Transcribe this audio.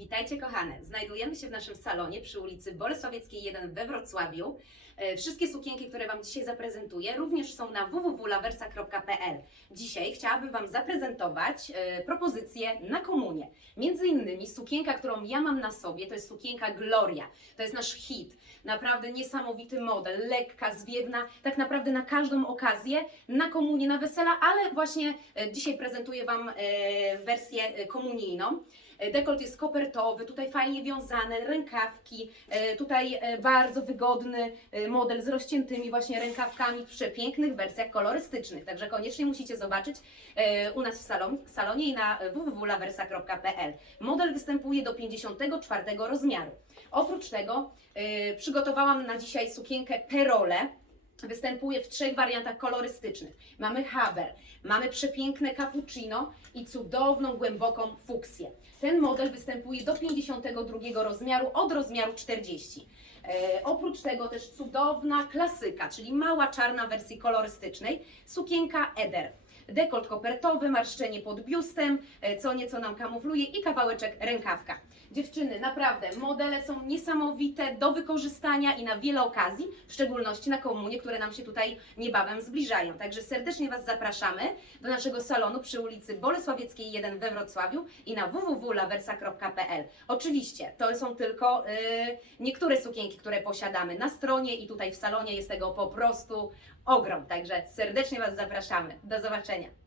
Witajcie kochane. Znajdujemy się w naszym salonie przy ulicy Bolesławieckiej 1 we Wrocławiu. E, Wszystkie sukienki, które Wam dzisiaj zaprezentuję, również są na www.laversa.pl. Dzisiaj chciałabym Wam zaprezentować e, propozycje na komunię. Między innymi sukienka, którą ja mam na sobie, to jest sukienka Gloria. To jest nasz hit. Naprawdę niesamowity model, lekka, zwiewna, tak naprawdę na każdą okazję, na komunię, na wesela, ale właśnie e, dzisiaj prezentuję Wam wersję komunijną. E, Dekolt jest kopertowy, tutaj fajnie wiązane, rękawki, e, tutaj e, bardzo wygodny model z rozciętymi właśnie rękawkami w przepięknych wersjach kolorystycznych. Także koniecznie musicie zobaczyć u nas w salon, salonie i na www.laversa.pl. Model występuje do 54 rozmiaru. Oprócz tego przygotowałam na dzisiaj sukienkę Perole. Występuje w trzech wariantach kolorystycznych. Mamy haber, mamy przepiękne cappuccino i cudowną, głęboką fuksję. Ten model występuje do 52 rozmiaru od rozmiaru 40. E, oprócz tego też cudowna klasyka, czyli mała czarna wersji kolorystycznej, sukienka Eder. Dekolt kopertowy, marszczenie pod biustem, e, co nieco nam kamufluje i kawałeczek rękawka. Dziewczyny, naprawdę, modele są niesamowite do wykorzystania i na wiele okazji, w szczególności na komunie, które nam się tutaj niebawem zbliżają. Także serdecznie Was zapraszamy do naszego salonu przy ulicy Bolesławieckiej 1 we Wrocławiu i na www.laversa.pl. Oczywiście, to są tylko y, niektóre sukienki, które posiadamy na stronie i tutaj w salonie jest tego po prostu ogrom. Także serdecznie Was zapraszamy. Do zobaczenia. свидания.